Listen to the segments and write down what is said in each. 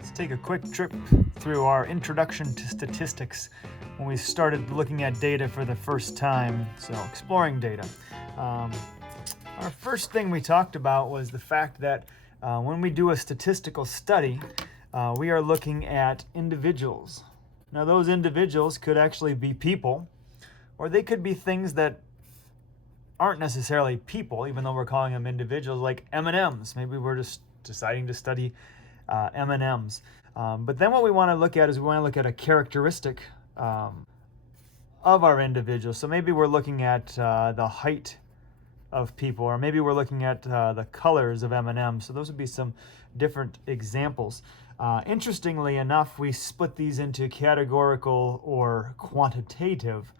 Let's take a quick trip through our introduction to statistics when we started looking at data for the first time, so exploring data. Our first thing we talked about was the fact that when we do a statistical study, we are looking at individuals. Now those individuals could actually be people, or they could be things that aren't necessarily people, even though we're calling them individuals, like M&Ms. Maybe we're just deciding to study M&Ms. But then what we want to look at is we want to look at a characteristic of our individual. So maybe we're looking at the height of people, or maybe we're looking at the colors of M&Ms. So those would be some different examples. Interestingly enough, we split these into categorical or quantitative.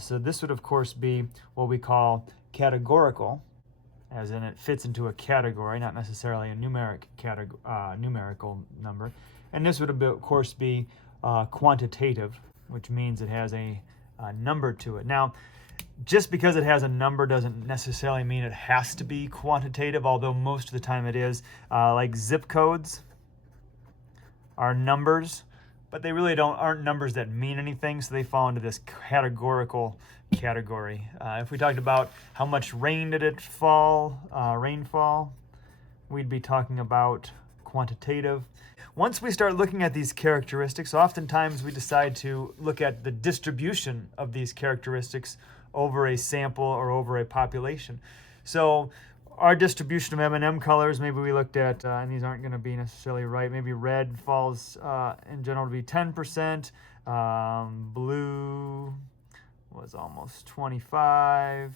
So this would, of course, be what we call categorical, as in it fits into a category, not necessarily a numerical number. And this would, of course, be quantitative, which means it has a number to it. Now, just because it has a number doesn't necessarily mean it has to be quantitative, although most of the time it is. Like zip codes are numbers, but they really aren't numbers that mean anything, so they fall into this categorical category. If we talked about how much rain did it fall, rainfall, we'd be talking about quantitative. Once we start looking at these characteristics, oftentimes we decide to look at the distribution of these characteristics over a sample or over a population. So our distribution of M&M colors, maybe we looked at, and these aren't going to be necessarily right, maybe red falls in general to be 10%, blue was almost 25,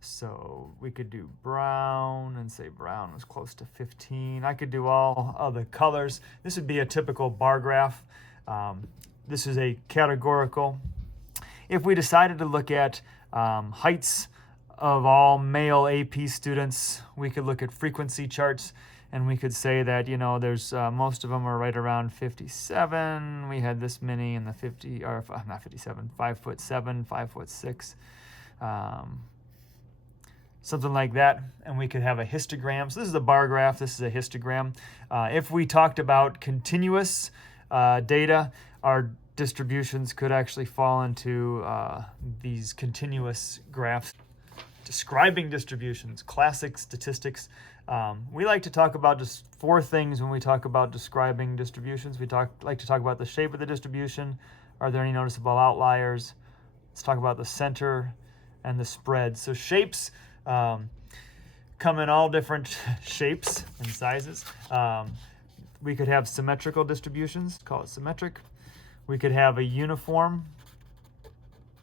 so we could do brown and say brown was close to 15. I could do all of the colors. This would be a typical bar graph. This is a categorical. If we decided to look at heights of all male AP students, we could look at frequency charts, and we could say that, you know, there's most of them are right around 57. We had this many in the 50, or not 57, 5'7", 5'6", something like that. And we could have a histogram. So this is a bar graph. This is a histogram. If we talked about continuous data, our distributions could actually fall into these continuous graphs. Describing distributions, classic statistics. We like to talk about just four things when we talk about describing distributions. We like to talk about the shape of the distribution. Are there any noticeable outliers? Let's talk about the center and the spread. So shapes come in all different shapes and sizes. We could have symmetrical distributions, call it symmetric. We could have a uniform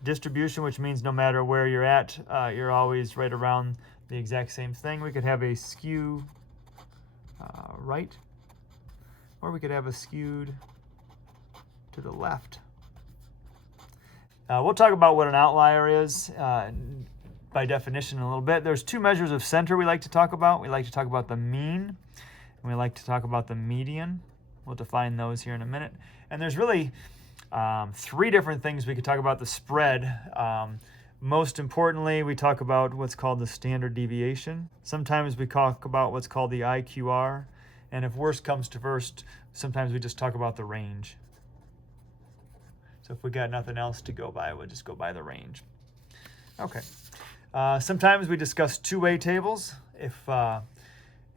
distribution, which means no matter where you're at, you're always right around the exact same thing. We could have a skew right, or we could have a skewed to the left. We'll talk about what an outlier is by definition in a little bit. There's two measures of center we like to talk about. We like to talk about the mean, and we like to talk about the median. We'll define those here in a minute. And there's really three different things we could talk about the spread. Most importantly, we talk about what's called the standard deviation. Sometimes we talk about what's called the IQR. And if worst comes to worst, sometimes we just talk about the range. So if we got nothing else to go by, we'll just go by the range. Okay. Sometimes we discuss two-way tables.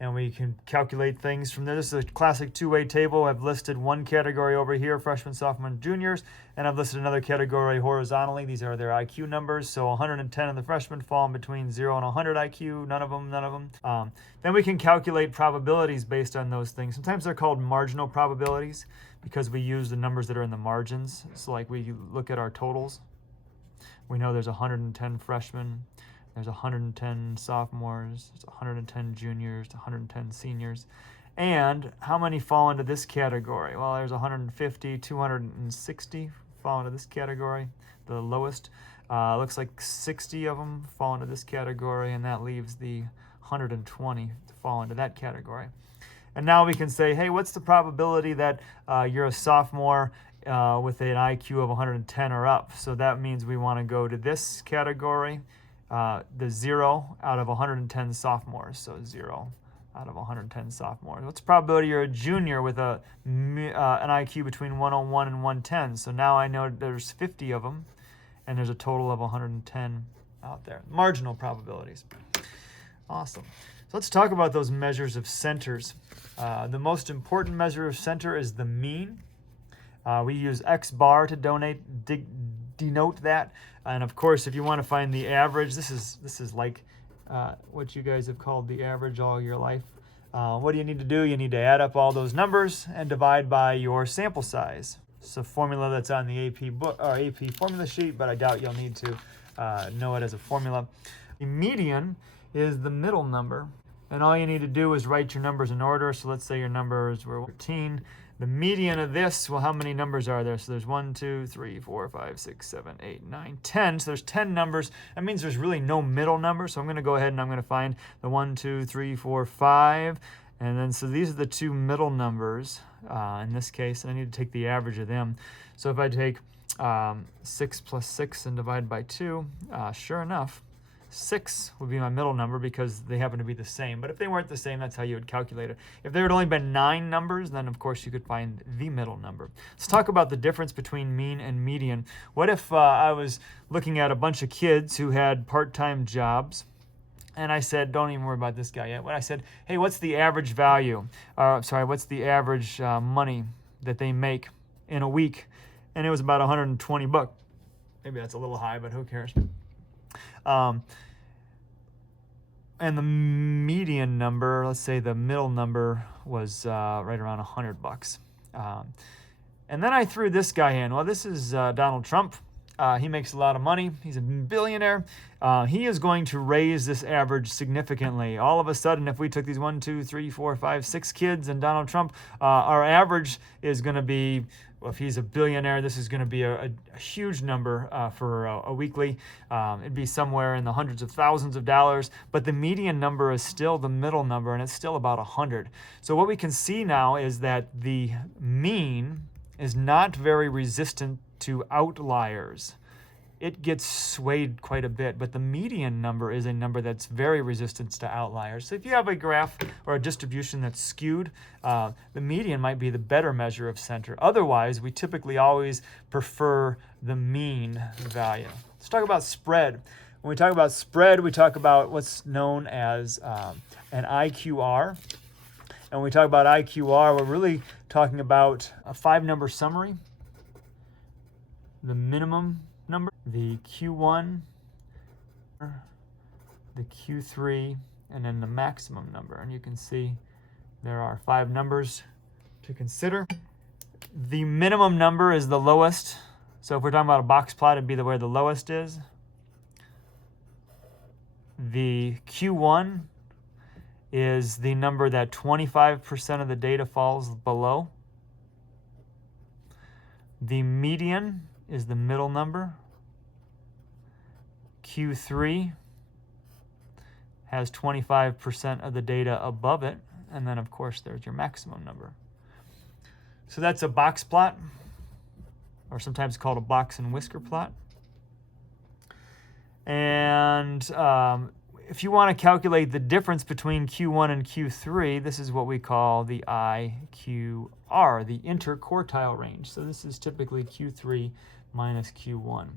And we can calculate things from there. This is a classic two-way table. I've listed one category over here, freshmen, sophomore, and juniors, and I've listed another category horizontally. These are their IQ numbers. So 110 of the freshmen fall in between 0 and 100 IQ, none of them. Then we can calculate probabilities based on those things. Sometimes they're called marginal probabilities because we use the numbers that are in the margins. So like we look at our totals. We know there's 110 freshmen. There's 110 sophomores, there's 110 juniors, 110 seniors. And how many fall into this category? Well, there's 150, 260 fall into this category, the lowest. Looks like 60 of them fall into this category, and that leaves the 120 to fall into that category. And now we can say, hey, what's the probability that you're a sophomore with an IQ of 110 or up? So that means we want to go to this category, the 0 out of 110 sophomores. So 0 out of 110 sophomores. What's the probability you're a junior with an IQ between 101 and 110? So now I know there's 50 of them, and there's a total of 110 out there. Marginal probabilities. Awesome. So let's talk about those measures of centers. The most important measure of center is the mean. We use X bar to denote that. And of course, if you want to find the average, this is like what you guys have called the average all your life. What do you need to do? You need to add up all those numbers and divide by your sample size. It's a formula that's on the AP book or AP formula sheet, but I doubt you'll need to know it as a formula. The median is the middle number, and all you need to do is write your numbers in order. So let's say your numbers were 13. The median of this, well, how many numbers are there? So there's 1, 2, 3, 4, 5, 6, 7, 8, 9, 10. So there's 10 numbers. That means there's really no middle number. So I'm going to go ahead and I'm going to find the 1, 2, 3, 4, 5. And then, so these are the two middle numbers in this case. And I need to take the average of them. So if I take 6 plus 6 and divide by 2, sure enough, 6 would be my middle number because they happen to be the same. But if they weren't the same, that's how you would calculate it. If there had only been 9 numbers, then of course you could find the middle number. Let's talk about the difference between mean and median. What if I was looking at a bunch of kids who had part-time jobs, and I said, don't even worry about this guy yet. When I said, hey, what's the average value? What's the average money that they make in a week? And it was about 120 bucks. Maybe that's a little high, but who cares? And the median number, let's say the middle number was right around 100 bucks. And then I threw this guy in. Well, this is Donald Trump. He makes a lot of money. He's a billionaire. He is going to raise this average significantly. All of a sudden, if we took these 1, 2, 3, 4, 5, 6 kids and Donald Trump, our average is going to be, well, if he's a billionaire, this is going to be a huge number for a weekly. It'd be somewhere in the hundreds of thousands of dollars, but the median number is still the middle number, and it's still about 100. So what we can see now is that the mean is not very resistant to outliers. It gets swayed quite a bit, but the median number is a number that's very resistant to outliers. So if you have a graph or a distribution that's skewed, the median might be the better measure of center. Otherwise, we typically always prefer the mean value. Let's talk about spread. When we talk about spread, we talk about what's known as an IQR. And when we talk about IQR, we're really talking about a 5-number summary, the minimum number, the Q1, the Q3, and then the maximum number. And you can see there are 5 numbers to consider. The minimum number is the lowest. So if we're talking about a box plot, it'd be where the lowest is. The Q1 is the number that 25% of the data falls below. The median is the middle number. Q3 has 25% of the data above it. And then, of course, there's your maximum number. So that's a box plot, or sometimes called a box and whisker plot. And if you want to calculate the difference between Q1 and Q3, this is what we call the IQR, the interquartile range. So this is typically Q3 minus Q1.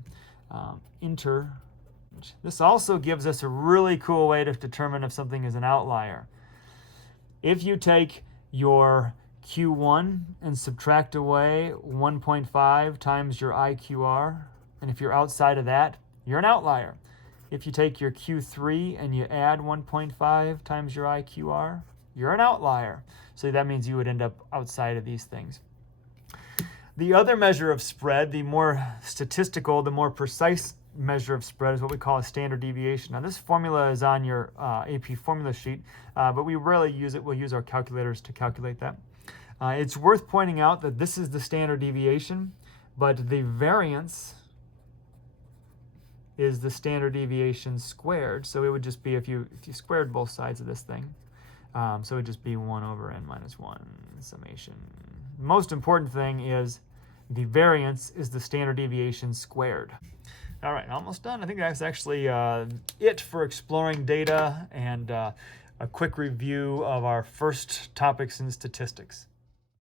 This also gives us a really cool way to determine if something is an outlier. If you take your Q1 and subtract away 1.5 times your IQR, and if you're outside of that, you're an outlier. If you take your Q3 and you add 1.5 times your IQR, you're an outlier. So that means you would end up outside of these things. The other measure of spread, the more statistical, the more precise measure of spread, is what we call a standard deviation. Now this formula is on your AP formula sheet, but we rarely use it. We'll use our calculators to calculate that. It's worth pointing out that this is the standard deviation, but the variance is the standard deviation squared. So it would just be if you squared both sides of this thing. So it would just be 1 over n minus 1 summation. The most important thing is the variance is the standard deviation squared. All right, almost done. I think that's actually it for exploring data and a quick review of our first topics in statistics.